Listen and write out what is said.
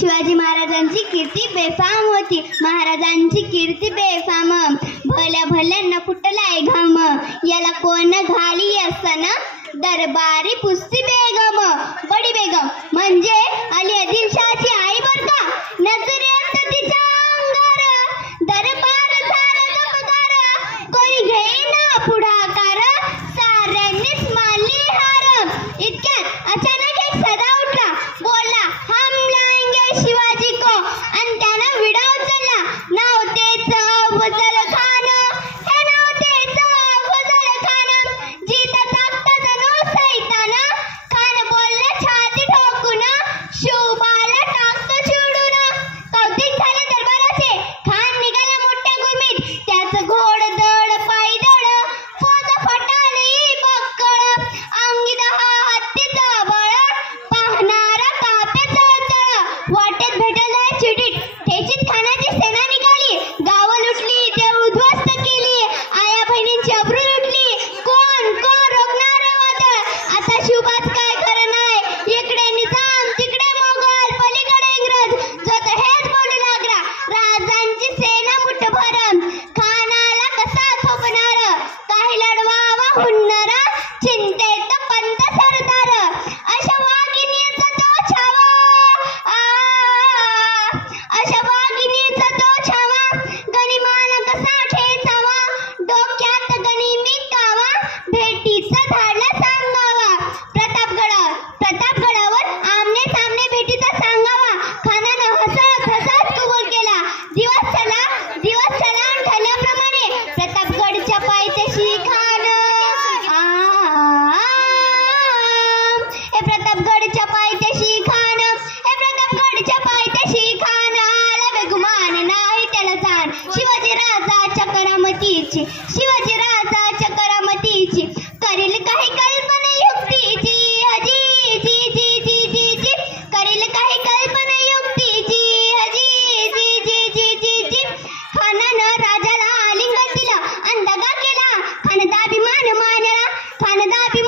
शिवाजी महाराजांची कीर्ती बेफाम होती. महाराजांची कीर्ती बेफाम. भल्या भल्यांना कुठला घाम. याला कोण घाली असताना? दरबारी पुस्ती बे escena कीर्तीची शिवाजी राजाच्या करील काही कल्पना युक्तीची. जी जी जी जी जी. करील काही राजाला आलिंगन दिलं. अंधगा केला. खानदा अभिमान मानला. खानदा अभिमान